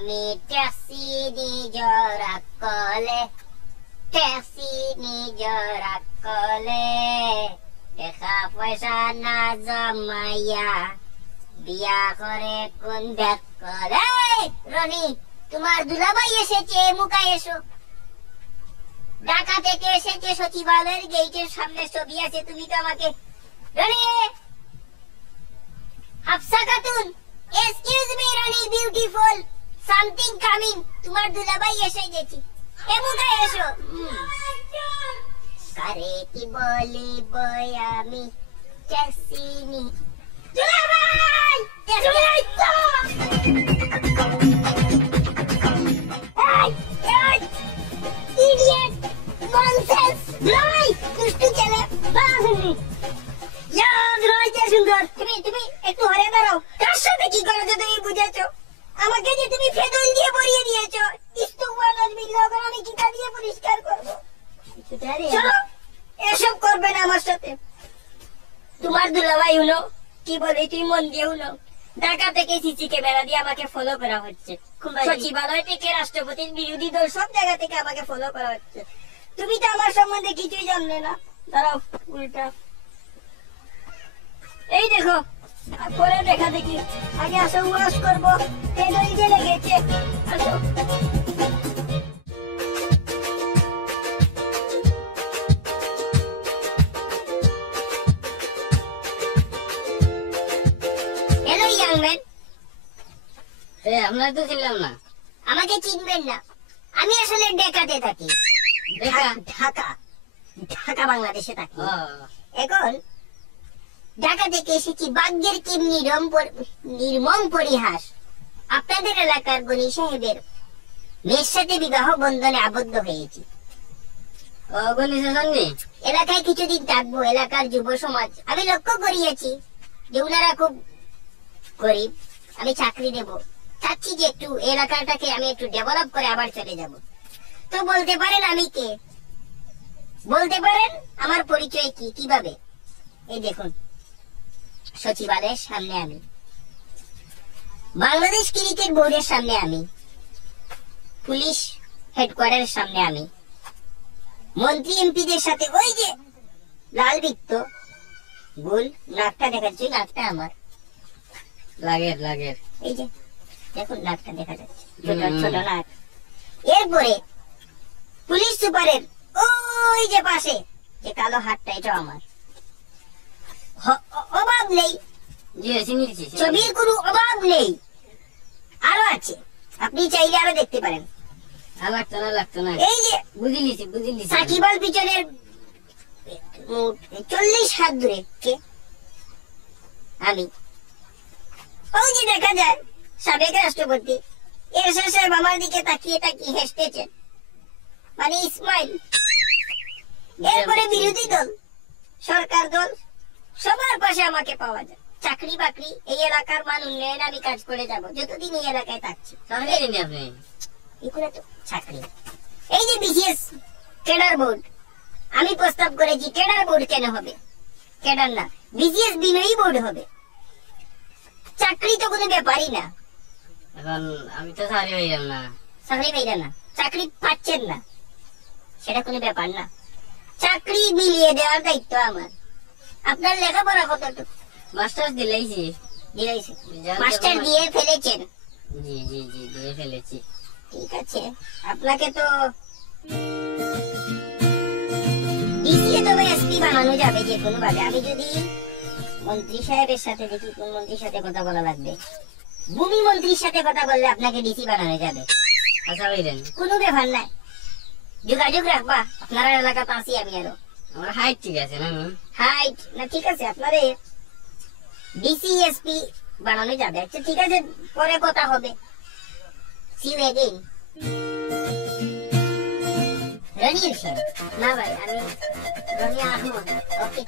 আমি টেসি নিজর কলে টেসি নিজর কলে টাকা পয়সা না জমাইয়া বিয়া করে কোন দেখ করে। রনি, তোমার দুলাভাই এসেছে, মুখা এসো। ঢাকা থেকে এসেছে, সচিবালয়ের গেটের সামনে ছবি আছে। তুমি তো আমাকে Rony, Hafsa Khatun, excuse me Rony beautiful, something coming. তোমার দুলাভাই এসে গেছে, এ মুখা এসো। কারে কি বলিব আমি টেসিনি দুলাভাই, দুলাভাই তো ইডিয়েট ননসেন্স দুলাভাই, দুষ্টু ছেলে। সুন্দর, তুমি তুমি একটু হরে দাঁড়াও। কার সাথে কি করেছো তুমি বুঝেছো? আমাকে যে তুমি ফেদল দিয়ে ভরিয়ে দিয়েছো, আমি কিটা দিয়ে পরিষ্কার করবো? চলো, এসব করবে না আমার সাথে। তোমার দুলাভাই হলো কি বলে, তুই মন দিয়ে হলো। ঢাকা থেকে সিসি ক্যামেরা দিয়ে আমাকে ফলো করা হচ্ছে। সচিবালয় থেকে রাষ্ট্রপতির বিরোধী দল সব জায়গা থেকে আমাকে ফলো করা হচ্ছে। তুমি তো আমার সম্বন্ধে কিছুই জানলে না। দাঁড়াও, উল্টা এই দেখো, পরে দেখা দেখি। আগে আসো, ওয়াশ করবো। ফেদল যে লেগেছে, আসো। আমরা তো ছিলাম না। আমাকে চিনবেন না, আমি আসলে ঢাকাতে থাকি। ঢাকা ঢাকা বাংলাদেশে থাকি। এখন ঢাকা থেকে এসেছি। ভাগ্যের কি নির্মম পরিহাস, আপনাদের এলাকার গনি সাহেবের মেয়ের সাথে বিবাহ বন্ধনে আবদ্ধ হয়েছি। এলাকায় কিছুদিন থাকবো। এলাকার যুব সমাজ আমি লক্ষ্য করিয়েছি যে উনারা খুব গরিব। আমি চাকরি দেব, চাচ্ছি যে একটু এলাকাটাকে আমি একটু ডেভেলপ করে আবার চলে যাব। তো বলতে পারেন আমি কে? বলতে পারেন আমার পরিচয় কি, কিভাবে? এই দেখুন, সচিবালয়ের সামনে আমি, বাংলাদেশ ক্রিকেট বোর্ডের সামনে আমি, পুলিশ হেডকোয়ার্টারের সামনে আমি, মন্ত্রী এমপিদের সাথে ওই যে লাল বৃত্ত গোল নাকটা দেখাচ্ছি, নাকটা আমার লাগের লাগের, এই যে দেখুন নাকটা দেখা যাচ্ছে, ছোট ছোট নাক। এরপরে পুলিশ সুপারের ওই যে পাশে যে কালো হাতটা, এটা আমার। অভাব নেই, ছবির কোনো অভাব নেই। আরো আছে, আপনি চাইলে আরো দেখতে পারেন। এই যে বুঝিলিছি সাকিব আল পিছনের 40 হাত দূরে কে? আমি। ওই যে দেখা যায় সাবেক রাষ্ট্রপতি এরশাদ সাহেব আমার দিকে তাকিয়ে তাকিয়ে হেসতেছেন, মানে ইসমাইল। এরপরে বিরোধী দল, সরকার দল, সবার পাশে আমাকে পাওয়া যায়। চাকরি বাকরি, এই এলাকার মান উন্নয়ন আমি কাজ করে যাব যতদিন এই এলাকায় থাকছি। চাকরি, এই যে বিসিএস ক্যাডার বোর্ড, আমি প্রস্তাব করেছি ক্যাডার বোর্ড কেন হবে? ক্যাডার না, বিসিএস বিনয়ী বোর্ড হবে। চাকরি তো কোনো ব্যাপারই না। এখন আমি তো চাকরি পাইলাম না। চাকরি পাইলেন না, চাকরি পাচ্ছেন না, সেটা কোনো ব্যাপার না। চাকরি মিলিয়ে দেওয়ার দায়িত্ব আমার। আপনার লেখাপড়া কতটুকু? মাস্টার্স দিলাইছি। মাস্টার দিয়ে ফেলেছেন? জি জি জি দিয়ে ফেলেছি। ঠিক আছে, আপনাকে তো ডিসি তবে এসপি বানানো যাবে যে কোনো ভাবে। আমি যদি মন্ত্রী সাহেবের সাথে দেখি, কোন মন্ত্রীর সাথে কথা বলা লাগবে, ভূমি মন্ত্রীর সাথে কথা বললে আপনাকে ডিসি বানানো যাবে। আচ্ছা ভাইরেন, কোনো ব্যাপার নাই, যোগাযোগ রাখবা। আপনার এলাকাতে আসি আমি। আরো আমার হাইট ঠিক আছে না? হাইট না, ঠিক আছে, আপনারে ডিসি এসপি বানানো যাবে। আচ্ছা ঠিক আছে, পরে কথা হবে। C you again. রনি, না ভাই, আমি রনি আহমদ। ওকে।